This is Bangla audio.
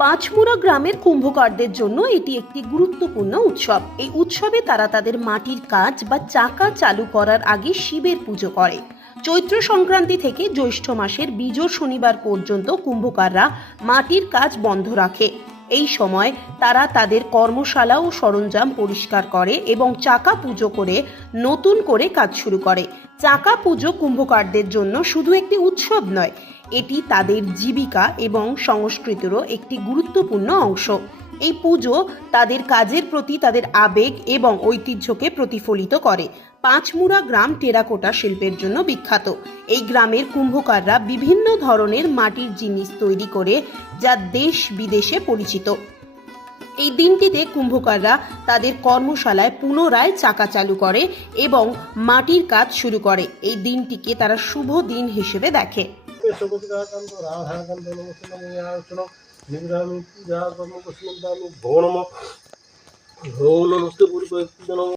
পাঁচমুড়া গ্রামের কুম্ভকারদের জন্য এটি একটি গুরুত্বপূর্ণ উৎসব। এই উৎসবে তারা তাদের মাটির কাজ বা চাকা চালু করার আগে শিবের পুজো করে। চৈত্র সংক্রান্তি থেকে জ্যৈষ্ঠ মাসের বিজোড় শনিবার পর্যন্ত কুম্ভকাররা মাটির কাজ বন্ধ রাখে। এই সময় তারা তাদের কর্মশালা ও সরঞ্জাম পরিষ্কার করে এবং চাকা পুজো করে নতুন করে কাজ শুরু করে। চাকা পুজো কুম্ভকারদের জন্য শুধু একটি উৎসব নয়, এটি তাদের জীবিকা এবং সংস্কৃতিরও একটি গুরুত্বপূর্ণ অংশ। এই পুজো তাদের কাজের প্রতি তাদের আবেগ এবং ঐতিহ্যকে প্রতিফলিত করে। পাঁচমুড়া গ্রাম টেরাকোটা শিল্পের জন্য বিখ্যাত। এই গ্রামের কুম্ভকাররা বিভিন্ন ধরনের মাটির জিনিস তৈরি করে, যা দেশ বিদেশে পরিচিত। এই দিনটিতে কুম্ভকাররা তাদের কর্মশালায় পুনরায় চাকা চালু করে এবং মাটির কাজ শুরু করে। এই দিনটিকে তারা শুভ দিন হিসেবে দেখে।